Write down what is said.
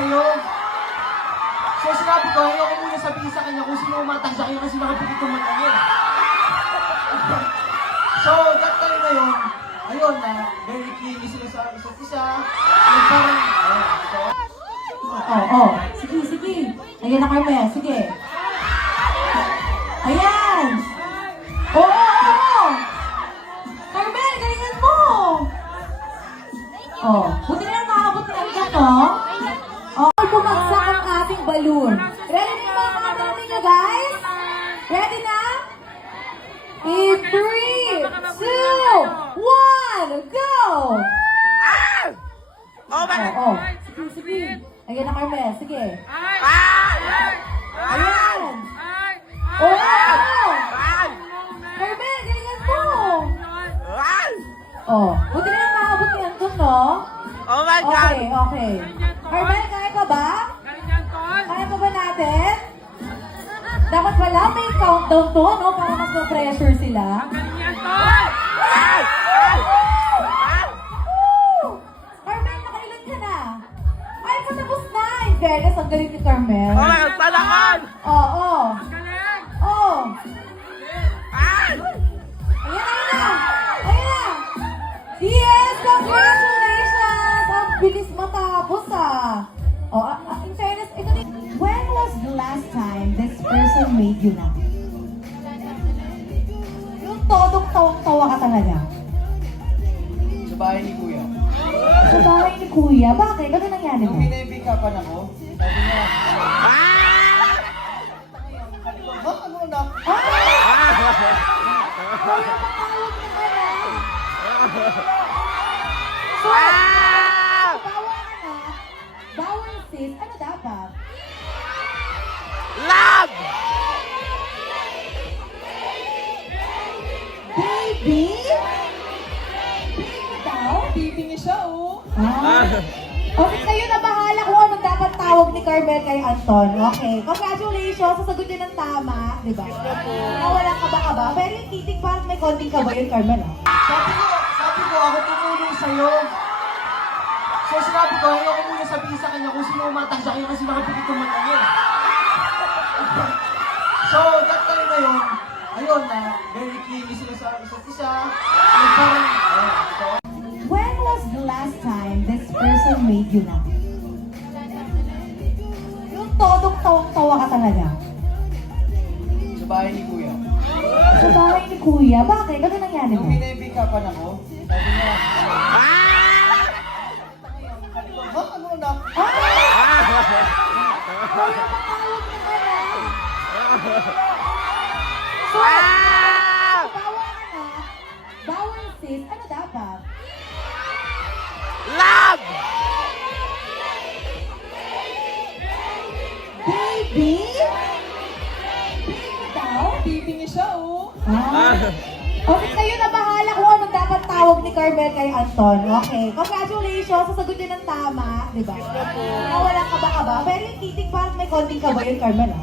sa'yo. So sinabi ko, ayoko muna sabihin sa kanya kung sino umatang sa kanya kasi nakapikit yung mata niya. So, that time na yun, ayun na, very clingy sila sa isa't isa. Yung parang, ito. Sige, sige. Ayan na, Carmel. Sige. Ayan. Oo. Carmel, galingan mo. Buti na lang makakabot na lang no? Bumagsak ang ating balloon. Ready na yung mga kapatid ninyo, guys? Ready na? In 3, 2, 1, go! Sige, sige. Ayan na, Carmel. Sige. Ayan. Carmel, galingan mo. Buti na lang makakabot ni Anton, no? Oh my God! Okay. Carmel, kaya pa ba? Kaya pa ba natin? Dapat pala may countdown to, no? Para mas ma-pressure sila. Carmel, nakailan ka na? Ay, patapos na! In fairness, ang galing ni Carmel. Oh my God! Talakan! Oo. Ayan na! Yes! Congratulations! Ang bilis matapos, in fairness, ito din. When was the last time this person made you laugh? Yung todong tawang-tawa ka talaga. Sa bahay ni Kuya. Sa bahay ni Kuya. Bakit? Ano nangyari mo? Nung pinay-pick-upan ako, sabi niya, ano na? So, bawal sis, ano dapat? Love! Baby? Baby daw? Baby niya siya, oh. Okay, kayo na bahala kung anong dapat tawag ni Carmel kay Anton. Okay, congratulations, sasagot yun ng tama, di ba? Walang kaba-kaba, pero yung titig parang may konting kaba yun, Carmel. Sabi ko, ako tumulong sa'yo. So sinabi ko, ayoko muna sabihin sa kanya kung sino umatang sa kanya kasi nakapikit yung mata niya. So, that time na yun, ayun na, very clingy sila sa isa't isa. Yung parang, ito. When was the last time this person made you laugh? Yung todong tawang-tawa ka talaga. Sa bahay ni Kuya. Sa bahay ni Kuya. Bakit? Ano nangyari mo? Nung pinay-pick-upan ako, sabi niya, ano na? So, bawal sis, ano dapat? Love! Baby? Baby daw? Baby niya siya, oh. Okay, kayo na bahala kung anong dapat tawag ni Carmel kay Anton. Okay, congratulations, sasagot yun ng tama, di ba? Walang kaba-kaba, pero yung titig parang may konting kaba yun, Carmel.